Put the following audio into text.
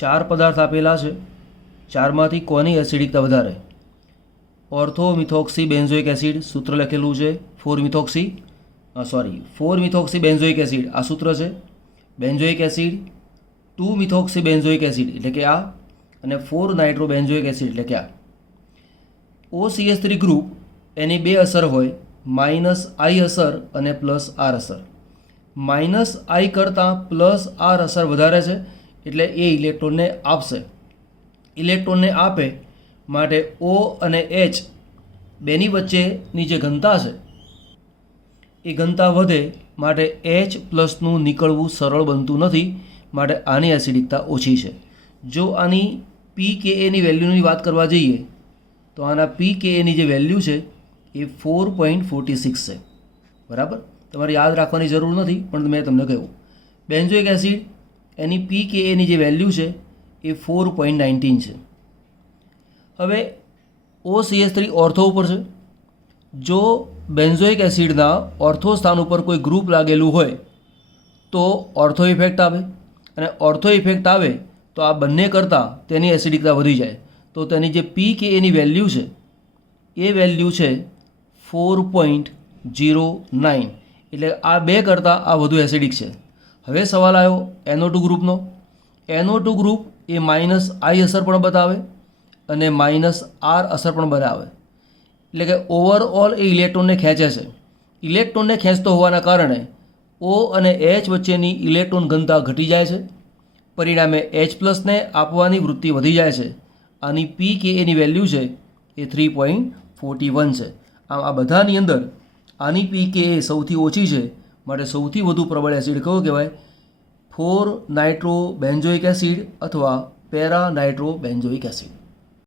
ચાર પદાર્થ આપેલા છે, ચારમાંથી કોની એસિડિકતા વધારે? ઓર્થો મિથોક્સી બેન્ઝોઇક એસિડ સૂત્ર લખેલું છે, 4 મિથોક્સી બેન્ઝોઇક એસિડ આ સૂત્ર છે. Benzoic acid 2 methoxy benzoic acid એટલે કે આ, અને 4 નાઇટ્રો બેન્ઝોઇક એસિડ એટલે કે આ. OCH3 ગ્રુપ એની બે અસર હોય, -I અસર અને +R અસર. -I કરતાં +R અસર વધારે છે એટલે એ ઇલેક્ટ્રોનને આપશે. ઇલેક્ટ્રોનને આપે માટે O અને H બેની વચ્ચેની જે ઘનતા છે એ ઘનતા વધે માટે H+નું નીકળવું સરળ બનતું નથી, માટે આની એસિડિકતા ઓછી છે. જો આની pKaની વેલ્યુની વાત કરવા જઈએ તો આના pKaની જે વેલ્યુ છે એ 4.46 છે. બરાબર, તમારે યાદ રાખવાની જરૂર નથી, પણ મેં તમને કહ્યું. બેન્ઝોઇક એસિડ એની pKaની જે વેલ્યુ છે એ 4.19 છે. હવે OCH3 ઓર્થો ઉપર છે. જો બેન્ઝોઇક એસિડના ઓર્થો સ્થાન ઉપર કોઈ ગ્રુપ લાગેલું હોય તો ઓર્થો ઇફેક્ટ આવે, અને ઓર્થો ઇફેક્ટ આવે તો આ બંને કરતાં તેની એસિડિકતા વધી જાય. તો તેની જે pKaની વેલ્યુ છે એ વેલ્યુ છે 4.09, એટલે આ બે કરતાં આ વધુ એસિડિક છે. હવે સવાલ આવ્યો NO2 ગ્રુપનો. NO2 group A -I અસર પણ બતાવે અને -R અસર પણ બતાવે, એટલે કે ઓવરઓલ એ ઇલેક્ટ્રોનને ખેંચે છે. ઇલેક્ટ્રોનને ખેંચતો હોવાના કારણે O અને H વચ્ચેની ઇલેક્ટ્રોન ઘનતા ઘટી જાય છે, પરિણામે H+ને આપવાની વૃત્તિ વધી જાય છે. આની pKaની વેલ્યુ છે એ 3.41 છે. આમ આ બધાની અંદર આની pKa સૌથી ઓછી છે, માટે સૌથી વધુ પ્રબળ એસિડ કયો કહેવાય? 4 નાઇટ્રો બેન્ઝોઇક એસિડ અથવા પેરા નાઇટ્રો બેન્ઝોઇક એસિડ.